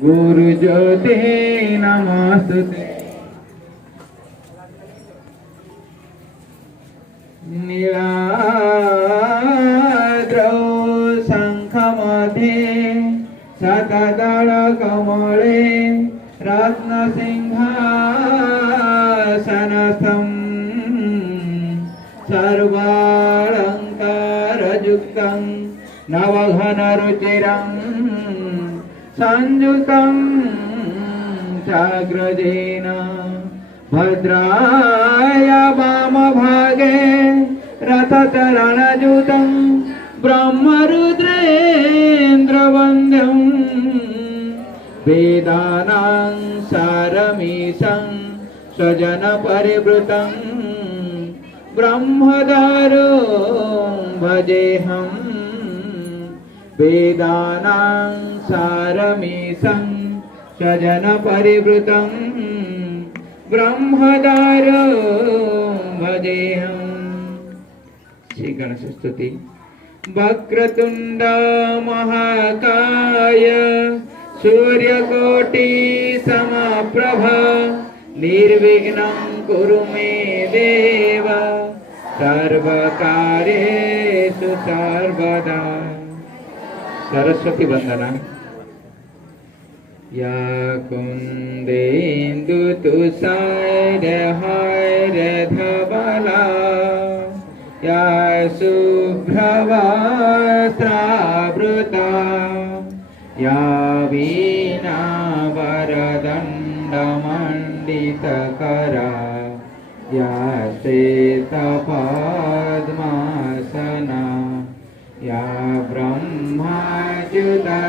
गुरुज्योते नमस्तुते। नीलाद्रौ शङ्खमध्ये शतदलकमले रत्नसिंहासनस्थं सर्वालङ्कारयुक्तं नवघनरुचिरं संयुतं चाग्रजेन भद्राय वामभागे रथचरणयुतं ब्रह्मरुद्रेन्द्रवन्द्यं वेदानां सारमीशं स्वजनपरिवृतं ब्रह्मदरो भजेऽहं वेदानां सारमीशं स्वजनपरिवृतं ब्रह्मदरो भजेऽहं। श्री गणेश स्तुति। वक्रतुंड महाकाय सूर्यकोटि समप्रभ निर्विघ्नं कुरु मे देव सर्वकार्येषु सर्वदा। सरस्वती वंदना। या कुंदेन्दु तुषारहारधवला या शुभ्रवस्त्रावृता या वीणावरदण्डमण्डितकरा या श्वेतपद्मासना या ब्रह्मच्युता।